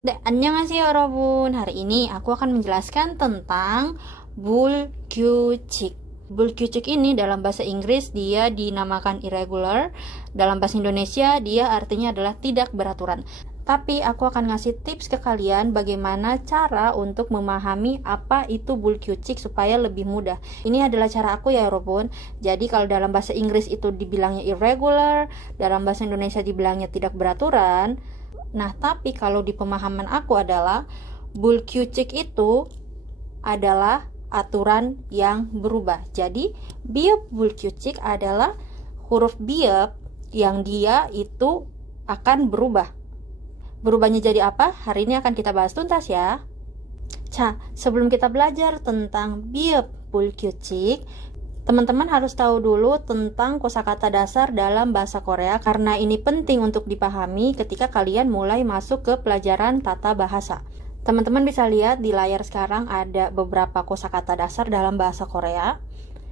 안녕하세요 여러분. Hari ini aku akan menjelaskan tentang 불규칙. 불규칙 ini dalam bahasa Inggris dia dinamakan irregular. Dalam bahasa Indonesia dia artinya adalah tidak beraturan. Tapi aku akan ngasih tips ke kalian bagaimana cara untuk memahami apa itu 불규칙 supaya lebih mudah. Ini adalah cara aku ya 여러분. Jadi kalau dalam bahasa Inggris itu dibilangnya irregular, dalam bahasa Indonesia dibilangnya tidak beraturan. Nah, tapi kalau di pemahaman aku adalah 불규칙 itu adalah aturan yang berubah. Jadi, biop 불규칙 adalah huruf biop yang dia itu akan berubah. Berubahnya jadi apa? Hari ini akan kita bahas tuntas ya. Sebelum kita belajar tentang biop 불규칙, teman-teman harus tahu dulu tentang kosakata dasar dalam bahasa Korea karena ini penting untuk dipahami ketika kalian mulai masuk ke pelajaran tata bahasa. Teman-teman bisa lihat di layar sekarang ada beberapa kosakata dasar dalam bahasa Korea.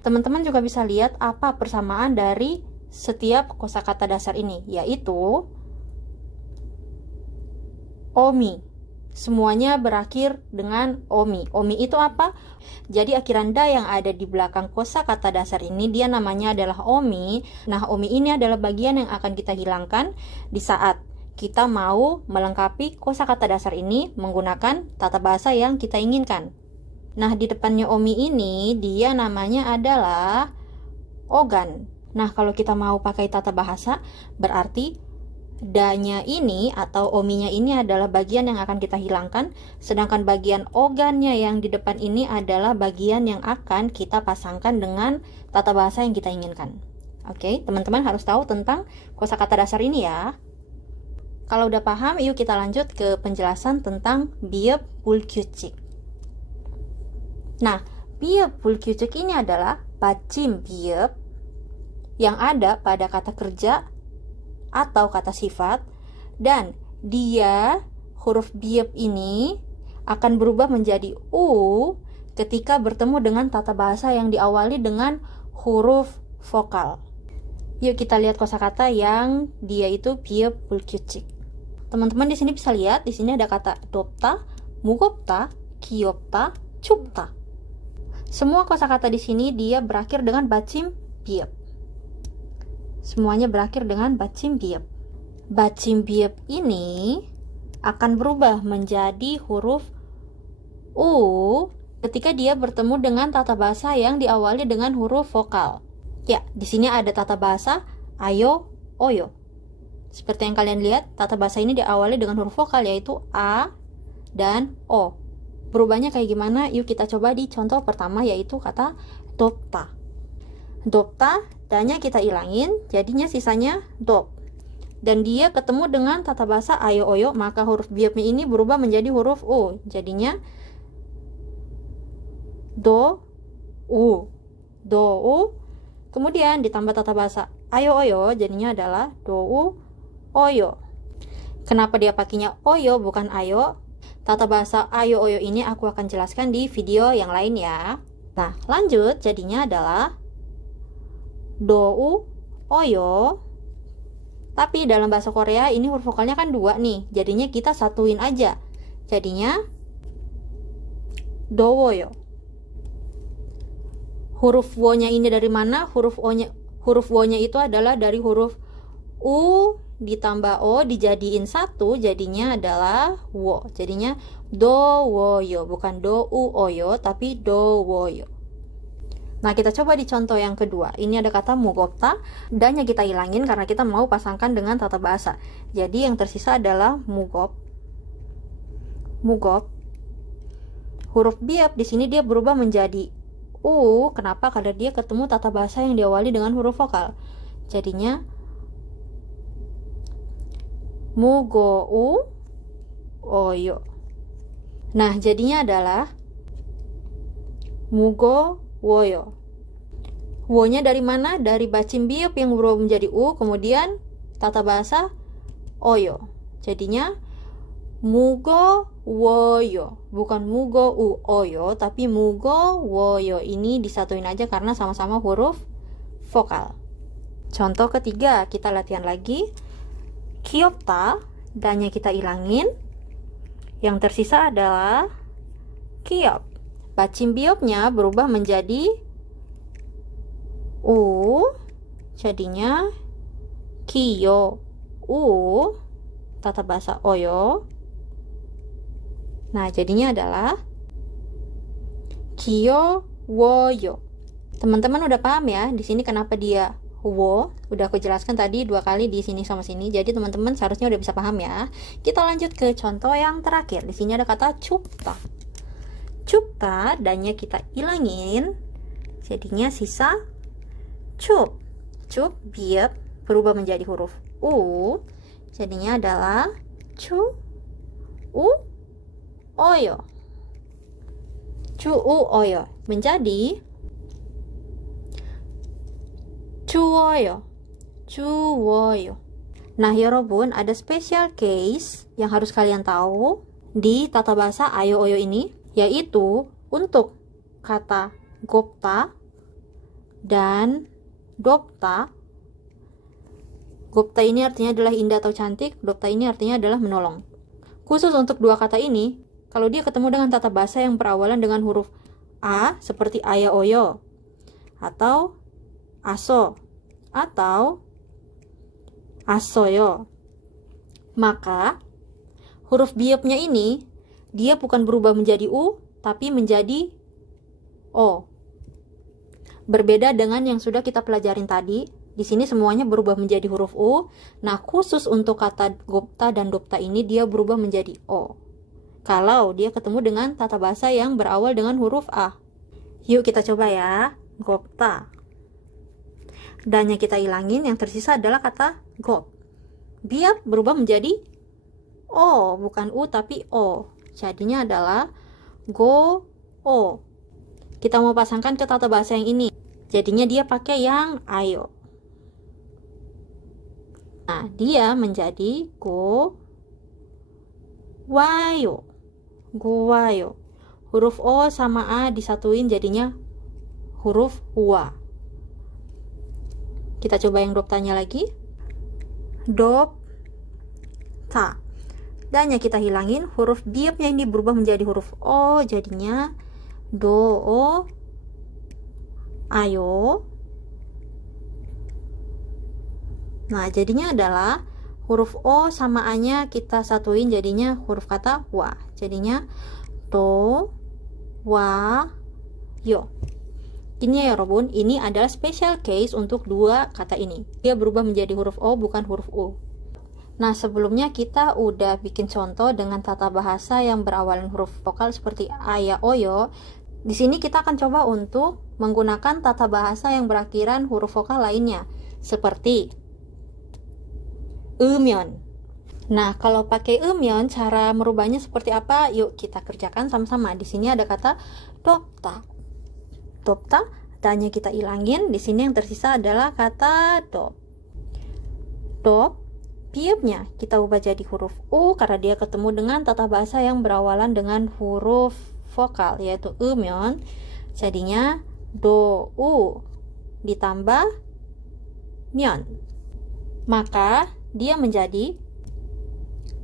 Teman-teman juga bisa lihat apa persamaan dari setiap kosakata dasar ini, yaitu omi. Semuanya berakhir dengan omi. Omi itu apa? Jadi akhiran da yang ada di belakang kosakata dasar ini dia namanya adalah omi. Nah, omi ini adalah bagian yang akan kita hilangkan di saat kita mau melengkapi kosakata dasar ini menggunakan tata bahasa yang kita inginkan. Nah, di depannya omi ini dia namanya adalah ogan. Nah, kalau kita mau pakai tata bahasa berarti da-nya ini atau ominya ini adalah bagian yang akan kita hilangkan, sedangkan bagian ogannya yang di depan ini adalah bagian yang akan kita pasangkan dengan tata bahasa yang kita inginkan. Oke, teman-teman harus tahu tentang kosakata dasar ini ya. Kalau udah paham, yuk kita lanjut ke penjelasan tentang biop 불규칙. Nah, biop 불규칙 ini adalah 받침 biop yang ada pada kata kerja atau kata sifat, dan dia huruf biop ini akan berubah menjadi u ketika bertemu dengan tata bahasa yang diawali dengan huruf vokal. Yuk kita lihat kosakata yang dia itu biop 불규칙. Teman-teman di sini bisa lihat, di sini ada kata 덥다, 무겁다, 귀엽다, 춥다. Semua kosakata di sini dia berakhir dengan 받침 biop. Semuanya berakhir dengan 받침 biop. 받침 biop ini akan berubah menjadi huruf u ketika dia bertemu dengan tata bahasa yang diawali dengan huruf vokal. Ya, di sini ada tata bahasa ayo, oyo. Seperti yang kalian lihat, tata bahasa ini diawali dengan huruf vokal yaitu a dan o. Berubahnya kayak gimana? Yuk kita coba di contoh pertama yaitu kata 덥다. 덥다, da-nya kita ilangin, jadinya sisanya dop. Dan dia ketemu dengan tata bahasa ayo oyo, maka huruf biopnya ini berubah menjadi huruf u. Jadinya do, u. Do, u. Kemudian ditambah tata bahasa ayo oyo, jadinya adalah do, u, oyo. Kenapa dia pakainya oyo bukan ayo? Tata bahasa ayo oyo ini aku akan jelaskan di video yang lain ya. Nah, lanjut, jadinya adalah do, oyo. Tapi dalam bahasa Korea ini huruf vokalnya kan dua nih, jadinya kita satuin aja, jadinya dowoyo. Huruf wo-nya ini dari mana? Huruf wo-nya itu adalah dari huruf u ditambah o dijadiin satu, jadinya adalah wo. Jadinya dowoyo, bukan do u oyo tapi dowoyo. Nah, kita coba di contoh yang kedua. Ini ada kata 무겁다, da-nya kita hilangin karena kita mau pasangkan dengan tata bahasa. Jadi yang tersisa adalah mugop. Mugop. Huruf biop di sini dia berubah menjadi u. Kenapa? Karena dia ketemu tata bahasa yang diawali dengan huruf vokal. Jadinya mugou oyo. Nah, jadinya adalah mugo woyo. Wo-nya dari mana? Dari 받침 biop yang berubah menjadi u, kemudian tata bahasa oyo. Jadinya mugo woyo, bukan mugo u oyo, tapi mugo woyo. Ini disatuin aja karena sama-sama huruf vokal. Contoh ketiga, kita latihan lagi. 귀엽다, da-nya kita ilangin. Yang tersisa adalah kiop. Bacim biopnya berubah menjadi u, jadinya kiyo. U, tata bahasa oyo. Nah, jadinya adalah kiyo woyo. Teman-teman udah paham ya di sini kenapa dia wo? Udah aku jelaskan tadi 2 kali di sini sama sini. Jadi teman-teman seharusnya udah bisa paham ya. Kita lanjut ke contoh yang terakhir. Di sini ada kata cupta. Cupta, dannya kita ilangin. Jadinya sisa cup. Cup biep berubah menjadi huruf u. Jadinya adalah cu u oyo. Cu u oyo menjadi cuwoyo. Cuwoyo. Nah, yorobun, ada special case yang harus kalian tahu di tata bahasa ayo oyo ini, yaitu untuk kata gopta dan dopta. Gopta ini artinya adalah indah atau cantik, dopta ini artinya adalah menolong. Khusus untuk 2 kata ini, kalau dia ketemu dengan tata bahasa yang berawalan dengan huruf a seperti aya oyo, atau aso, atau asoyo, maka huruf biopnya ini dia bukan berubah menjadi u, tapi menjadi o. Berbeda dengan yang sudah kita pelajarin tadi, di sini semuanya berubah menjadi huruf u. Nah, khusus untuk kata gopta dan dopta ini dia berubah menjadi o. Kalau dia ketemu dengan tata bahasa yang berawal dengan huruf a. Yuk kita coba ya. Gopta. Dannya kita ilangin, yang tersisa adalah kata gop. Biap berubah menjadi o, bukan u tapi o. Jadinya adalah go o. Kita mau pasangkan ke tata bahasa yang ini. Jadinya dia pakai yang ayo. Nah, dia menjadi go wayo. Go wayo. Huruf o sama a disatuin jadinya huruf wa. Kita coba yang doptanya lagi. Dopta. Dannya kita hilangin, huruf biopnya ini berubah menjadi huruf o, jadinya do o ayo. Nah, jadinya adalah huruf o sama a nya kita satuin jadinya huruf kata wa. Jadinya do wa yo. Ini ya Robun, ini adalah special case untuk 2 kata ini. Dia berubah menjadi huruf o, bukan huruf u. Nah, sebelumnya kita udah bikin contoh dengan tata bahasa yang berawalan huruf vokal seperti aya oyo. Di sini kita akan coba untuk menggunakan tata bahasa yang berakhiran huruf vokal lainnya, seperti eumyeon. Nah, kalau pakai eumyeon, cara merubahnya seperti apa? Yuk kita kerjakan sama-sama. Di sini ada kata dopta. Dopta, tanya kita ilangin. Di sini yang tersisa adalah kata dop. Dop, biopnya kita ubah jadi huruf u karena dia ketemu dengan tata bahasa yang berawalan dengan huruf vokal yaitu eumyeon. Jadinya do u ditambah myeon. Maka dia menjadi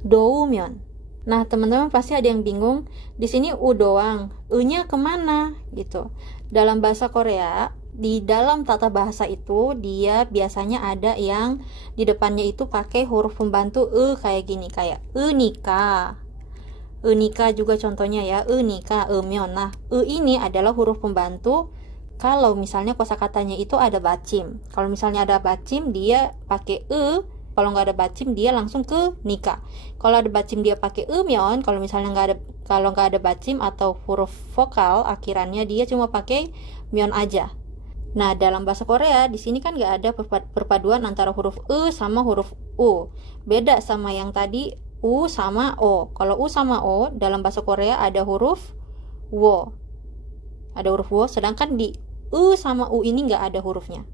doumyeon. Nah, teman-teman pasti ada yang bingung. Di sini u doang, e-nya kemana gitu. Dalam bahasa Korea, di dalam tata bahasa itu dia biasanya ada yang di depannya itu pakai huruf pembantu e kayak gini, kayak enika. Enika juga contohnya ya, enika, eumyeon. Nah, e ini adalah huruf pembantu kalau misalnya kosakatanya itu ada bacim. Kalau misalnya ada bacim dia pakai e. Kalau nggak ada bacim dia langsung ke nika. Kalau ada bacim dia pakai eumyeon. Kalau misalnya nggak ada bacim atau huruf vokal akhirannya dia cuma pakai myeon aja. Nah, dalam bahasa Korea di sini kan nggak ada perpaduan antara huruf e sama huruf u. Beda sama yang tadi u sama o. Kalau u sama o dalam bahasa Korea ada huruf wo. Ada huruf wo, sedangkan di e sama u ini nggak ada hurufnya.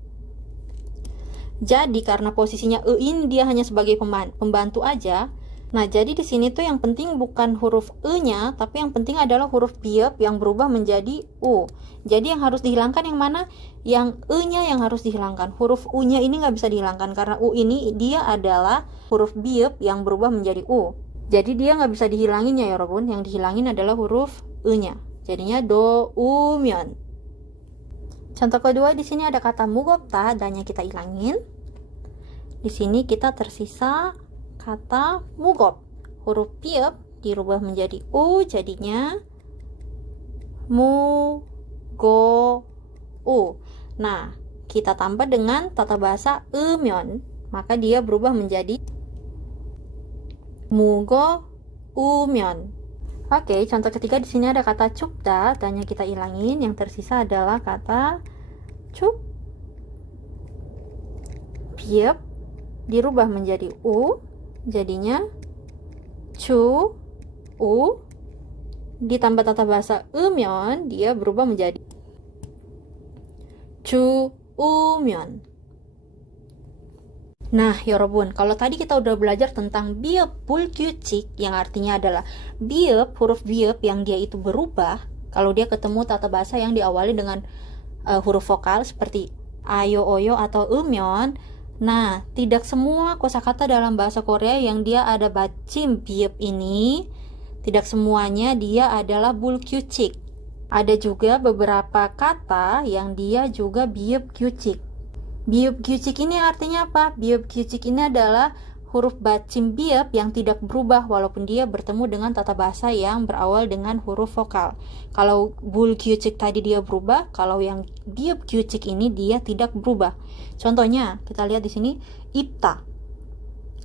Jadi karena posisinya e ini dia hanya sebagai pembantu aja. Nah, jadi di sini tuh yang penting bukan huruf e-nya, tapi yang penting adalah huruf biop yang berubah menjadi u. Jadi yang harus dihilangkan yang mana? Yang e-nya yang harus dihilangkan. Huruf u-nya ini nggak bisa dihilangkan karena u ini dia adalah huruf biop yang berubah menjadi u. Jadi dia nggak bisa dihilangin ya Robun. Yang dihilangin adalah huruf e-nya. Jadinya doumyeon. Contoh kedua, di sini ada kata mugopta, dan-nya kita ilangin. Di sini kita tersisa kata mugop. Huruf piep dirubah menjadi u, jadinya mu go u. Nah, kita tambah dengan tata bahasa eumyeon, maka dia berubah menjadi mugo umyeon. Oke, contoh ketiga, di sini ada kata cupda, dan-nya kita ilangin. Yang tersisa adalah kata cup. Piep dirubah menjadi u, jadinya cu u. Ditambah tata bahasa eumyeon, dia berubah menjadi cu umyeon. Nah, Yorobun, kalau tadi kita udah belajar tentang biep bulgyuchik, yang artinya adalah biep, huruf biep yang dia itu berubah kalau dia ketemu tata bahasa yang diawali dengan huruf vokal seperti ayo, oyo, atau eumyeon. Nah, tidak semua kosakata dalam bahasa Korea yang dia ada bacim biep ini, tidak semuanya dia adalah bulgyuchik. Ada juga beberapa kata yang dia juga biep gyuchik. Biep gyuchik ini artinya apa? Biep gyuchik ini adalah huruf bacim biep yang tidak berubah walaupun dia bertemu dengan tata bahasa yang berawal dengan huruf vokal. Kalau bulgyuchik tadi dia berubah, kalau yang biep gyuchik ini dia tidak berubah. Contohnya, kita lihat di sini ipta.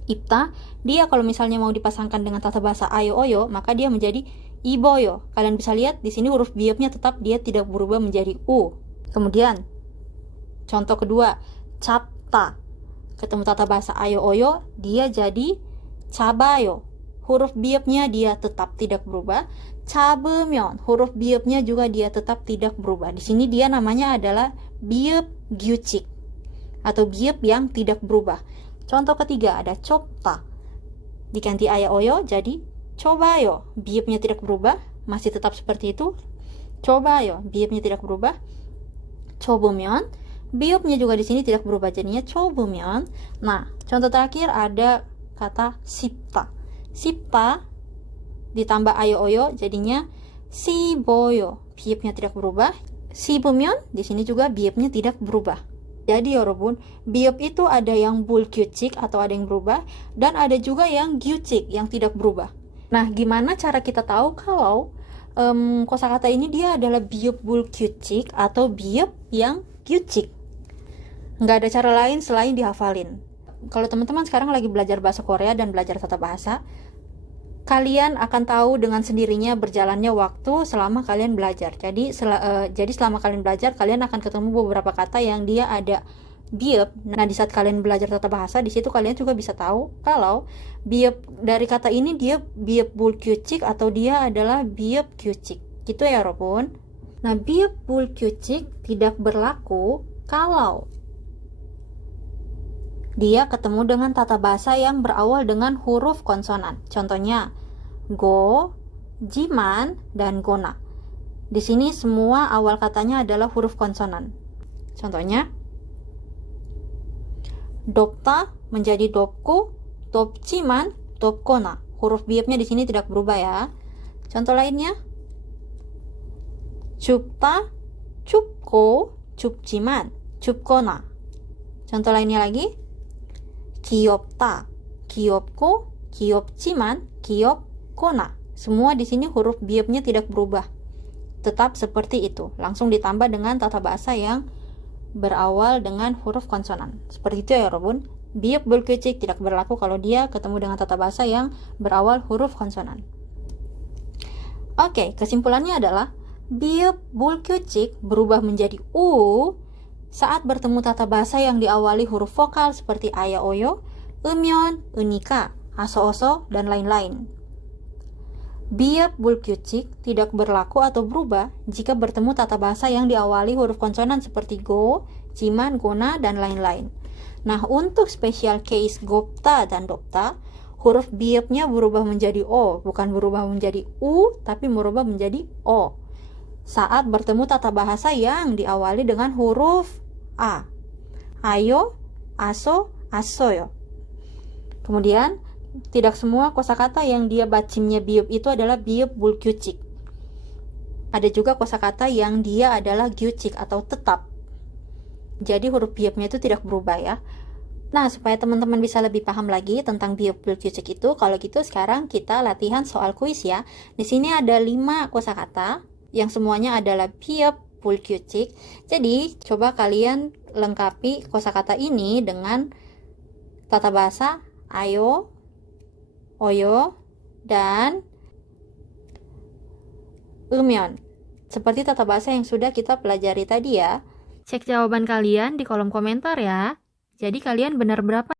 Ipta, dia kalau misalnya mau dipasangkan dengan tata bahasa ayo oyo, maka dia menjadi iboyo. Kalian bisa lihat di sini huruf biepnya tetap dia tidak berubah menjadi u. Kemudian contoh kedua, capta. Ketemu tata bahasa ayo oyo, dia jadi cabayo. Huruf biepnya dia tetap tidak berubah. Cabemyeon, huruf biepnya juga dia tetap tidak berubah. Di sini dia namanya adalah biep gyuchik atau biep yang tidak berubah. Contoh ketiga ada copta. Diganti ayo oyo jadi cobayo. Biepnya tidak berubah, masih tetap seperti itu. Cobayo, biepnya tidak berubah. Cobemyeon, biopnya juga di sini tidak berubah, jadinya cobemyeon. Nah, contoh terakhir ada kata sipta. Sipta ditambah ayo oyo jadinya siboyo. Biopnya tidak berubah. Sibemyeon di sini juga biopnya tidak berubah. Jadi Yorobun, biop itu ada yang bulgyuchik atau ada yang berubah, dan ada juga yang gyuchik yang tidak berubah. Nah, gimana cara kita tahu kalau kosakata ini dia adalah biop bulgyuchik atau biop yang gyuchik? Nggak ada cara lain selain dihafalin. Kalau teman-teman sekarang lagi belajar bahasa Korea dan belajar tata bahasa, kalian akan tahu dengan sendirinya berjalannya waktu selama kalian belajar. Jadi selama kalian belajar, kalian akan ketemu beberapa kata yang dia ada biep. Nah, di saat kalian belajar tata bahasa, di situ kalian juga bisa tahu kalau biep dari kata ini dia biep bulgyuchik atau dia adalah biep gyuchik. Gitu ya, Robun. Nah, biep bulgyuchik tidak berlaku kalau dia ketemu dengan tata bahasa yang berawal dengan huruf konsonan. Contohnya go, jiman, dan gona. Di sini semua awal katanya adalah huruf konsonan. Contohnya dopta menjadi dopku, dopjiman, dopkona. Huruf biepnya di sini tidak berubah ya. Contoh lainnya 춥다, 춥고, 춥지만, 춥거나. contoh lainnya lagi 귀엽다, 귀엽고, 귀엽지만, 귀엽거나. Semua di sini huruf biepnya tidak berubah, tetap seperti itu. Langsung ditambah dengan tata bahasa yang berawal dengan huruf konsonan. Seperti itu ya Robun. Biep bulgyuchik tidak berlaku kalau dia ketemu dengan tata bahasa yang berawal huruf konsonan. Oke, kesimpulannya adalah biep bulgyuchik berubah menjadi u saat bertemu tata bahasa yang diawali huruf vokal seperti aya oyo, eumyeon, eunika, aso oso, dan lain-lain. Biep bulgyuchik tidak berlaku atau berubah jika bertemu tata bahasa yang diawali huruf konsonan seperti go, jiman, gona, dan lain-lain. Nah, untuk special case gopta dan dopta, huruf biepnya berubah menjadi o, bukan berubah menjadi u, tapi berubah menjadi o saat bertemu tata bahasa yang diawali dengan huruf a. Ayo, aso, asoyo. Kemudian tidak semua kosakata yang dia bacimnya biup itu adalah biup bulkyucik. Ada juga kosakata yang dia adalah gyucik atau tetap. Jadi huruf biupnya itu tidak berubah ya. Nah, supaya teman-teman bisa lebih paham lagi tentang biup bulkyucik itu, kalau gitu sekarang kita latihan soal kuis ya. Di sini ada 5 kosakata yang semuanya adalah biup bulkyucik. Jadi, coba kalian lengkapi kosakata ini dengan tata bahasa ayo, oyo, dan umyeon. Seperti tata bahasa yang sudah kita pelajari tadi ya. Cek jawaban kalian di kolom komentar ya. Jadi kalian benar berapa